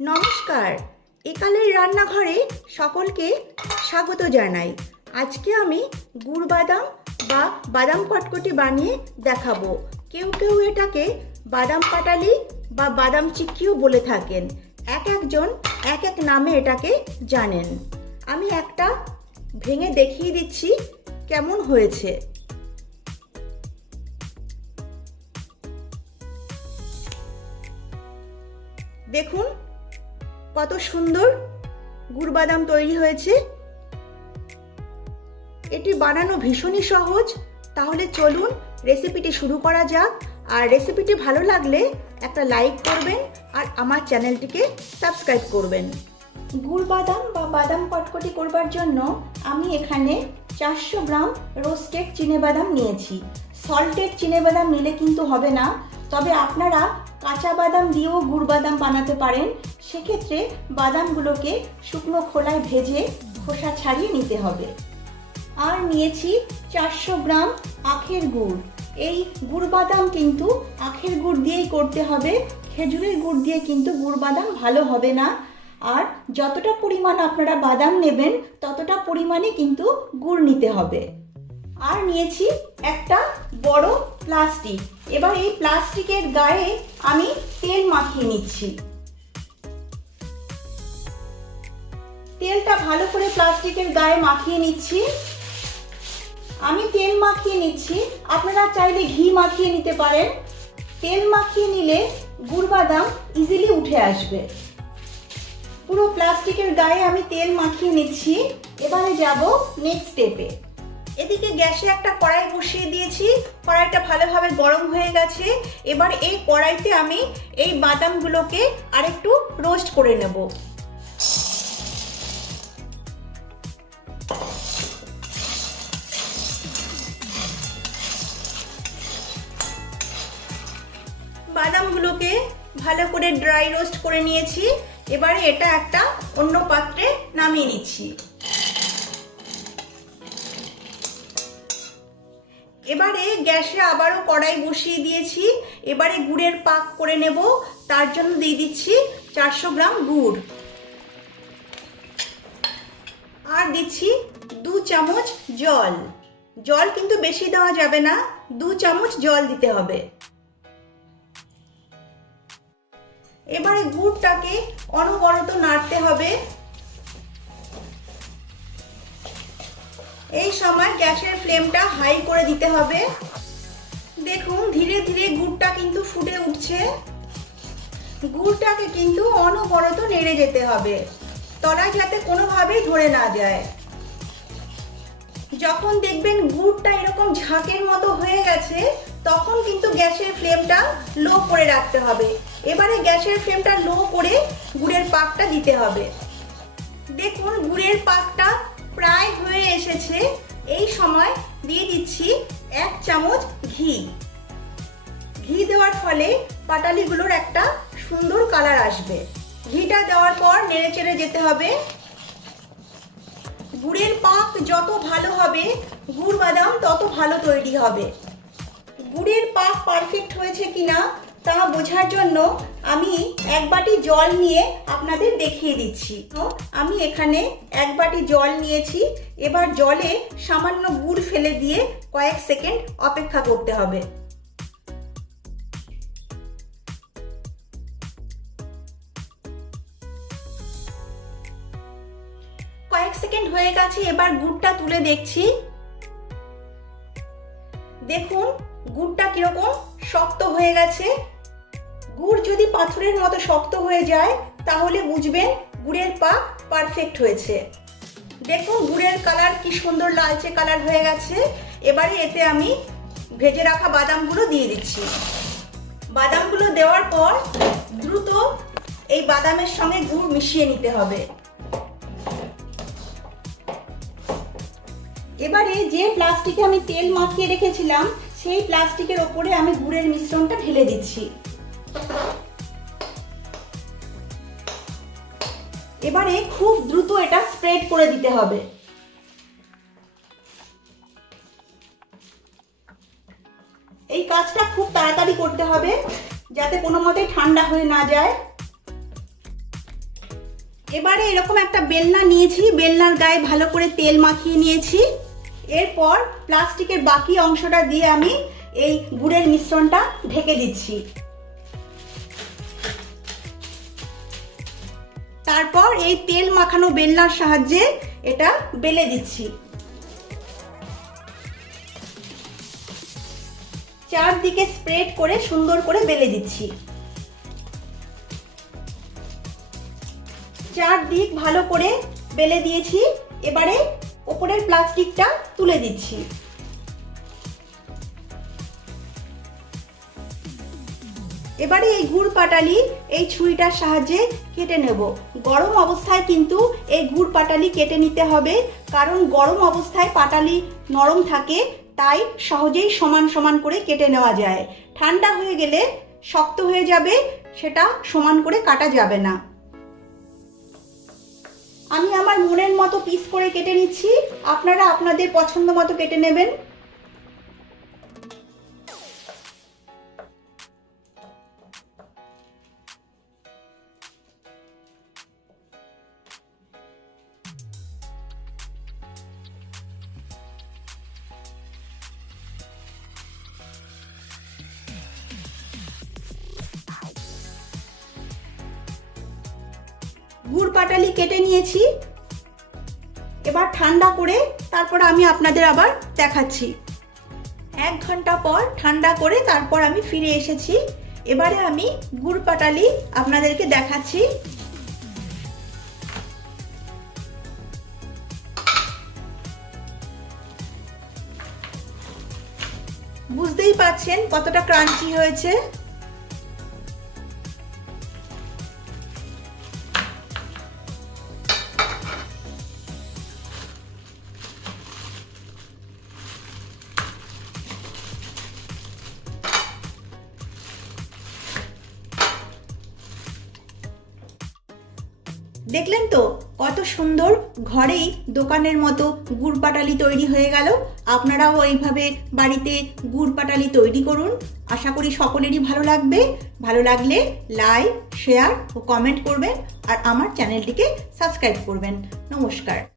নমস্কার। একালের রান্নাঘরে সকলকে স্বাগত জানাই। আজকে আমি গুড় বাদাম বা বাদাম কটকটি বানিয়ে দেখাবো। কেউ কেউ এটাকে বাদাম পাটালি বা বাদাম চিক্কিও বলে থাকেন। এক একজন, এক এক নামে এটাকে জানেন। আমি একটা ভেঙে দেখিয়ে দিচ্ছি কেমন হয়েছে। দেখুন কত সুন্দর গুড় বাদাম তৈরি হয়েছে। এটি বানানো ভীষণই সহজ। তাহলে চলুন রেসিপিটি শুরু করা যাক। আর রেসিপিটি ভালো লাগলে একটা লাইক করবেন আর আমার চ্যানেলটিকে সাবস্ক্রাইব করবেন। গুড় বাদাম বা বাদাম কটকটি করবার জন্য আমি এখানে চারশো গ্রাম রোস্টেড চিনেবাদাম নিয়েছি। সল্টেড চিনেবাদাম নিলে কিন্তু হবে না। তবে আপনারা কাঁচা বাদাম দিয়েও গুড় বাদাম বানাতে পারেন। সেক্ষেত্রে বাদামগুলোকে শুকনো খোলায় ভেজে খোসা ছাড়িয়ে নিতে হবে। আর নিয়েছি চারশো গ্রাম আখের গুড়। এই গুড় বাদাম কিন্তু আখের গুড় দিয়েই করতে হবে। খেজুরের গুড় দিয়ে কিন্তু গুড় বাদাম ভালো হবে না। আর যতটা পরিমাণ আপনারা বাদাম নেবেন, ততটা পরিমাণে কিন্তু গুড় নিতে হবে। আর নিয়েছি একটা বড় প্লাস্টিক। এবার এই প্লাস্টিকের গায়ে আমি তেল মাখিয়ে নিচ্ছি। তেলটা ভালো করে প্লাস্টিকের গায়ে মাখিয়ে নিচ্ছি। আমি তেল মাখিয়ে নিচ্ছি। আপনারা চাইলে ঘি মাখিয়ে নিতে পারেন। তেল মাখিয়ে নিলে গুড় বাদাম ইজিলি উঠে আসবে। পুরো প্লাস্টিকের গায়ে আমি তেল মাখিয়ে নিচ্ছি। এবারে যাব নেক্সট স্টেপে এদিকে গ্যাসে একটা কড়াই বসিয়ে দিয়েছি কড়াইটা ভালোভাবে গরম হয়ে গেছে। এবার এই কড়াইতে আমি এই বাদামগুলোকে আরেকটু রোস্ট করে নেব। বাদামগুলোকে ভালো করে ড্রাই রোস্ট করে নিয়েছি। এবারে এটা একটা অন্য পাত্রে নামিয়ে নিচ্ছি। এবারে গ্যাসে আবারও কড়াই বসিয়ে দিয়েছি। এবারে গুড়ের পাক করে নেব। তার জন্য দিয়ে দিচ্ছি চারশো গ্রাম গুড়। আর দিচ্ছি দু চামচ জল। জল কিন্তু বেশি দেওয়া যাবে না, দু চামচ জল দিতে হবে। এবারে গুড়টাকে অনবরত নাড়তে হবে। এই সময় গ্যাসের ফ্লেমটা হাই করে দিতে হবে। দেখুন, ধীরে ধীরে গুড়টা কিন্তু ফুটে উঠছে। গুড়টাকে কিন্তু অনবরত নেড়ে যেতে হবে। তলায় যাতে কোনোভাবেই ধরে না যায়। যখন দেখবেন গুড়টা এরকম ঝাঁকের মতো হয়ে গেছে, তখন কিন্তু গ্যাসের ফ্লেমটা লো করে রাখতে হবে। এবারে গ্যাসের ফ্লেমটা লো করে গুড়ের পাকটা দিতে হবে। দেখুন, গুড়ের পাকটা পাটালিগুলোর একটা সুন্দর কালার আসবে। ঘিটা দেওয়ার পর নেড়ে চেড়ে যেতে হবে। গুড়ের পাক যত ভালো হবে, গুড় বাদাম তত ভালো তৈরি হবে। গুড়ের পাক পারফেক্ট হয়েছে কিনা তা বোঝার জন্য আমি এক বাটি জল নিয়ে আপনাদের দেখিয়ে দিচ্ছি। তো আমি এখানে এক বাটি জল নিয়েছি। এবার জলে সামান্য গুড় ফেলে দিয়ে কয়েক সেকেন্ড অপেক্ষা করতে হবে। সেকেন্ড হয়ে গেছে, এবার গুড়টা তুলে দেখছি। দেখুন, গুড়টা কীরকম শক্ত হয়ে গেছে। গুড় যদি পাথরের মতো শক্ত হয়ে যায়, তাহলে বুঝবেন গুড়ের পাক পারফেক্ট হয়েছে। দেখুন, গুড়ের কালার কি সুন্দর লালচে কালার হয়ে গেছে। এবারে এতে আমি ভেজে রাখা বাদামগুলো দিয়ে দিচ্ছি। বাদামগুলো দেওয়ার পর দ্রুত এই বাদামের সঙ্গে গুড় মিশিয়ে নিতে হবে। এবারে যে প্লাস্টিকে আমি তেল মাখিয়ে রেখেছিলাম, সেই প্লাস্টিকের ওপরে আমি গুড়ের মিশ্রণটা ঢেলে দিচ্ছি। এবারে খুব দ্রুত এটা স্প্রেড করে দিতে হবে। এই কাজটা খুব তাড়াতাড়ি করতে হবে, যাতে কোনো মতে ঠান্ডা হয়ে না যায়। এবারে এরকম একটা বেলনা নিয়েছি, বেলনার গায়ে ভালো করে তেল মাখিয়ে নিয়েছি। এরপর প্লাস্টিকের বাকি অংশটা দিয়ে আমি এই গুড়ের মিশ্রণটা ঢেকে দিচ্ছি। তারপর এই তেল মাখানো বেলনার সাহায্যে এটা বেলে দিচ্ছি। চারদিকে স্প্রেড করে সুন্দর করে বেলে দিচ্ছি। চারদিক ভালো করে বেলে দিয়েছি। এবারে ওপরের প্লাস্টিকটা তুলে দিচ্ছি। এবারে এই গুড় পাটালি এই ছুরিটার সাহায্যে কেটে নেব। গরম অবস্থায় কিন্তু এই গুড় পাটালি কেটে নিতে হবে, কারণ গরম অবস্থায় পাটালি নরম থাকে, তাই সহজেই সমান সমান করে কেটে নেওয়া যায়। ঠান্ডা হয়ে গেলে শক্ত হয়ে যাবে, সেটা সমান করে কাটা যাবে না। আমি আমার মনের মতো পিস করে কেটে নিচ্ছি। আপনারা আপনাদের পছন্দ মতো কেটে নেবেন। গুড় পাটালি কেটে নিয়েছি। এবার ঠান্ডা করে তারপর আমি আপনাদের আবার দেখাচ্ছি। এক ঘণ্টা পর ঠান্ডা করে তারপর আমি ফিরে এসেছি। এবারে আমি গুড় পাটালি আপনাদেরকে দেখাচ্ছি। বুঝতেই পাচ্ছেন কতটা ক্রাঞ্চি হয়েছে। দেখলেন তো? কত সুন্দর ঘরেই দোকানের মতো গুড় পাটালি তৈরি হয়ে গেল। আপনারাও এইভাবে বাড়িতে গুড় পাটালি তৈরি করুন। আশা করি সকলেরই ভালো লাগবে। ভালো লাগলে লাইক, শেয়ার ও কমেন্ট করবেন আর আমার চ্যানেলটিকে সাবস্ক্রাইব করবেন। নমস্কার।